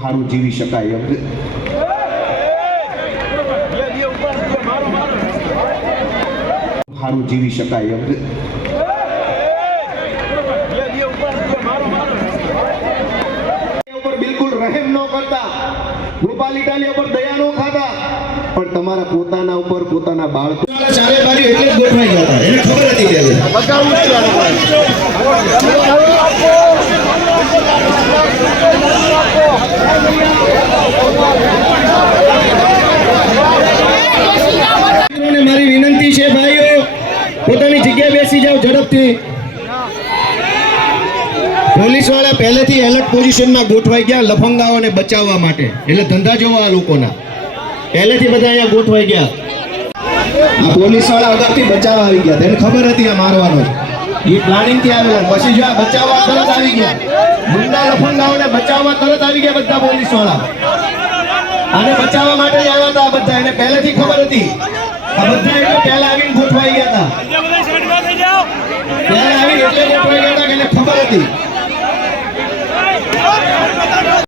સારું જીવી શકાય એમ સારું જીવી શકાય એમ બિલકુલ રહેમ ન કરતા, ગોપાલિકાની ઉપર દયા ન ખાતા, પણ તમારા પોતાના ઉપર પોતાના બાળકો ચારે બાજુ એટલે જ ગોઠવાઈ ગયા હતા. એને ખબર હતી કે મારી વિનંતી છે ભાઈઓ, પોતાની જગ્યાએ બેસી જાઓ ઝડપથી. પોલીસ વાળા પહેલેથી એલર્ટ પોઝિશનમાં ગોઠવાઈ ગયા લફંગાઓને બચાવવા માટે. એટલે ધંધા જોવા આ લોકોના પહેલેથી બધા અહીંયા ગોઠવાઈ ગયા. આ પોલીસ વાળા અગરથી બચાવવા આવી ગયા, તેને ખબર હતી આ મારવાનો એ પ્લાનિંગ થી આવેલા. પછી જો આ બચાવવા તરત આવી ગયા, ગુંડા લફંગાઓને બચાવવા તરત આવી ગયા બધા પોલીસ વાળા. આને બચાવવા માટે જ આવ્યા હતા બધા, એને પહેલેથી ખબર હતી. આ બધા એટલે પહેલા આવીને ગોઠવાઈ ગયા હતા, પહેલા આવીને એટલે ગોઠવાઈ ગયા હતા કે એને ખબર હતી.